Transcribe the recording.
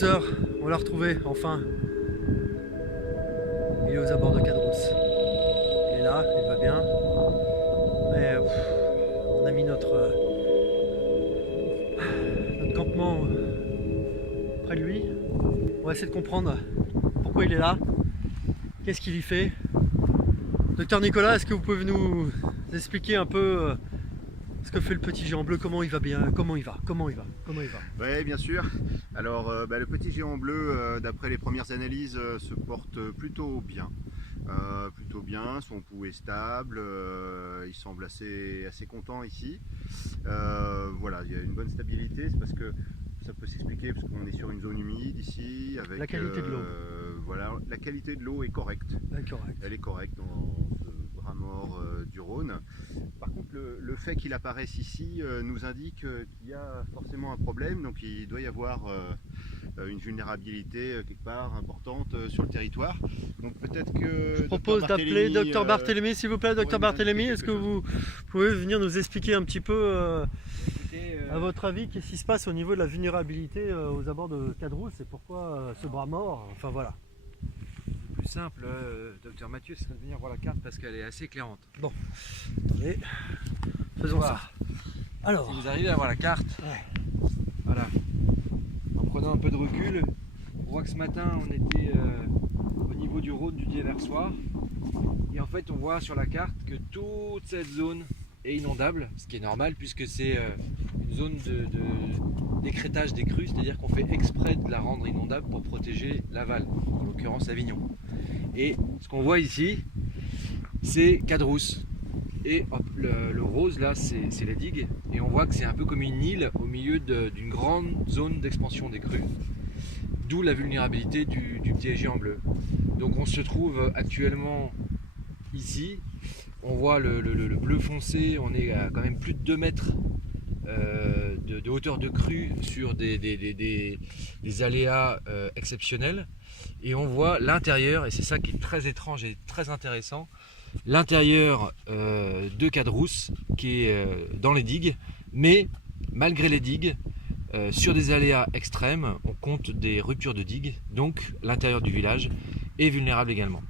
Bowser, on l'a retrouvé enfin. Il est aux abords de Cadrousse. Il est là, il va bien. Mais on a mis notre campement près de lui. On va essayer de comprendre pourquoi il est là. Qu'est-ce qu'il y fait. Docteur Nicolas, est-ce que vous pouvez nous expliquer un peu ce que fait le petit géant bleu, comment il va bien, comment il va. Oui, bien sûr. Alors, le petit géant bleu, d'après les premières analyses, se porte plutôt bien. Son pouls est stable, il semble assez content ici. Voilà, il y a une bonne stabilité, c'est parce que ça peut s'expliquer parce qu'on est sur une zone humide ici. Avec, la qualité de l'eau. Voilà, la qualité de l'eau est correcte. Elle est correcte dans ce bras mort du Rhône. Par contre, le fait qu'il apparaisse ici nous indique qu'il y a forcément un problème, donc il doit y avoir une vulnérabilité quelque part importante sur le territoire. Donc peut-être que... Je propose d'appeler Docteur Barthélemy, s'il vous plaît. Docteur Barthélemy, est-ce que vous pouvez venir nous expliquer un petit peu, à votre avis, qu'est-ce qui se passe au niveau de la vulnérabilité aux abords de Cadrousse et pourquoi ce bras mort, enfin voilà. Le plus simple, Docteur Mathieu, ce serait de venir voir la carte parce qu'elle est assez éclairante. Bon, attendez, faisons ça. Alors, si vous arrivez à voir la carte, voilà, en prenant un peu de recul, on voit que ce matin on était au niveau du Rhône du Déversoir et en fait on voit sur la carte que toute cette zone est inondable, ce qui est normal puisque c'est une zone d'écrêtage des crues, c'est-à-dire qu'on fait exprès de la rendre inondable pour protéger l'aval, en l'occurrence Avignon. Et ce qu'on voit ici, c'est Cadrousse. Et hop, le rose là, c'est la digue. Et on voit que c'est un peu comme une île au milieu d'une grande zone d'expansion des crues. D'où la vulnérabilité du petit géant bleu. Donc on se trouve actuellement ici. On voit le bleu foncé, on est à quand même plus de 2 mètres de hauteur de crue sur des aléas exceptionnels. Et on voit l'intérieur, et c'est ça qui est très étrange et très intéressant, l'intérieur de Cadrousse qui est dans les digues, mais malgré les digues, sur des aléas extrêmes, on compte des ruptures de digues, donc l'intérieur du village est vulnérable également.